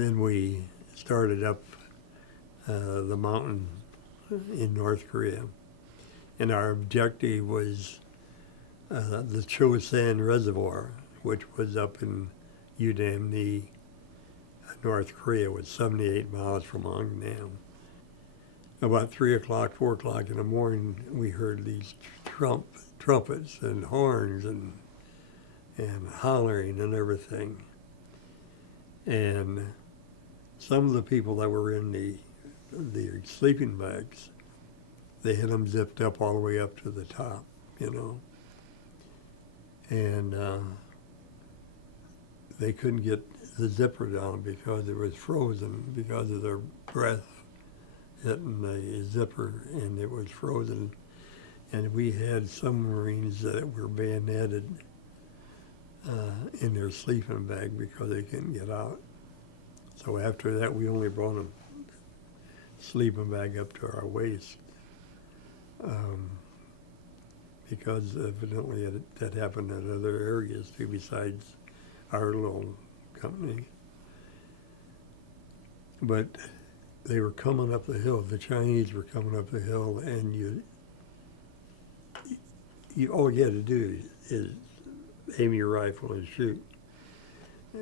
then we started up the mountain in North Korea. And our objective was the Chosan Reservoir, which was up in Udamni, North Korea, was 78 miles from Ongnam. About 3 o'clock, 4 o'clock in the morning, we heard these trumpets and horns and hollering and everything. And some of the people that were in the sleeping bags, they had them zipped up all the way up to the top, you know. And they couldn't get the zipper down because it was frozen because of their breath hitting the zipper, and it was frozen. And we had some Marines that were bayoneted in their sleeping bag because they couldn't get out. So after that, we only brought them sleeping bag up to our waist. Because evidently that happened in other areas too besides our little company. But they were coming up the hill, the Chinese were coming up the hill, and all you had to do is aim your rifle and shoot,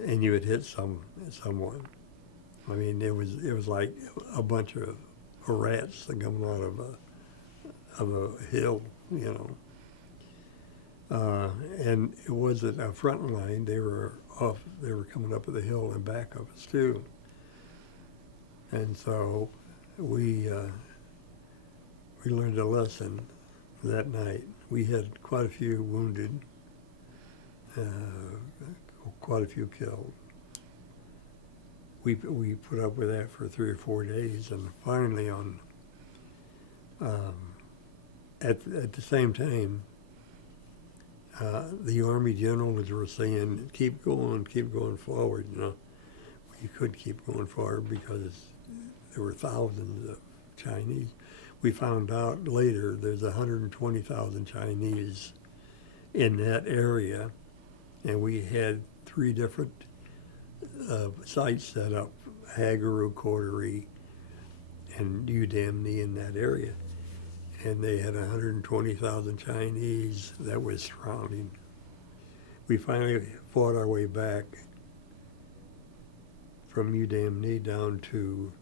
and you would hit someone. I mean, it was like a bunch of rats coming out of a hill, you know. And it wasn't a front line. They were coming up the hill and back of us too. And so we learned a lesson that night. We had quite a few wounded, quite a few killed. We put up with that for 3 or 4 days, and finally at the same time, the Army generals were saying, keep going forward, you know. You could keep going forward because there were thousands of Chinese. We found out later there's 120,000 Chinese in that area, and we had 3 different sites set up, Hagaru, Coterie, and Udamni in that area. And they had 120,000 Chinese that was surrounding. We finally fought our way back from Udamni down to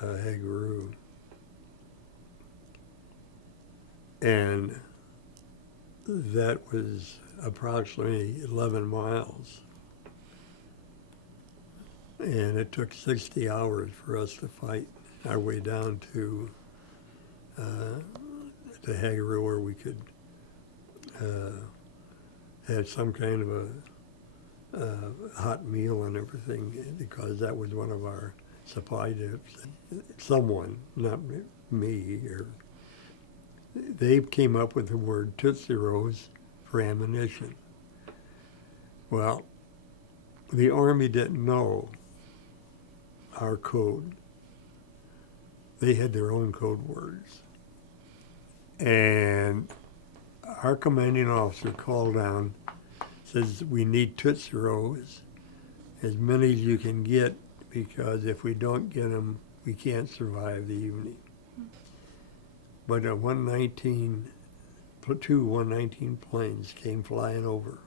Hagaru. And that was approximately 11 miles. And it took 60 hours for us to fight our way down to Hagaru, where we could have some kind of a hot meal and everything, because that was one of our supply dips. Someone, not me, they came up with the word Tootsie Rolls for ammunition. Well, the Army didn't know our code. They had their own code words. And our commanding officer called down, says, we need Tootsie Rolls, as many as you can get, because if we don't get them, we can't survive the evening. But two 119 planes came flying over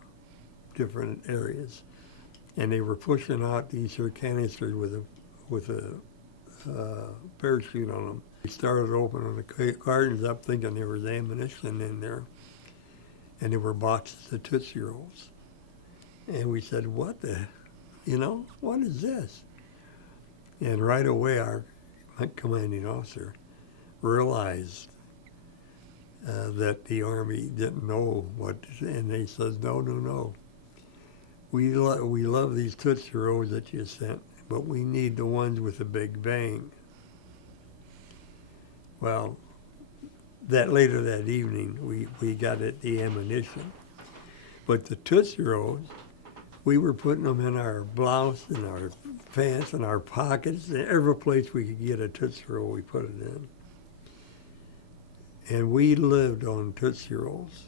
different areas, and they were pushing out these canisters with a parachute on them. We started opening the cartons up thinking there was ammunition in there, and there were boxes of Tootsie Rolls. And we said, what is this? And right away our commanding officer realized that the Army didn't know what, and they said, no. We love these Tootsie Rolls that you sent, but we need the ones with the big bang. Well, later that evening, we got the ammunition. But the Tootsie Rolls, we were putting them in our blouse, in our pants, in our pockets, every place we could get a Tootsie Roll, we put it in. And we lived on Tootsie Rolls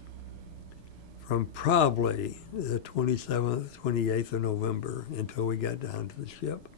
from probably the 27th, 28th of November until we got down to the ship.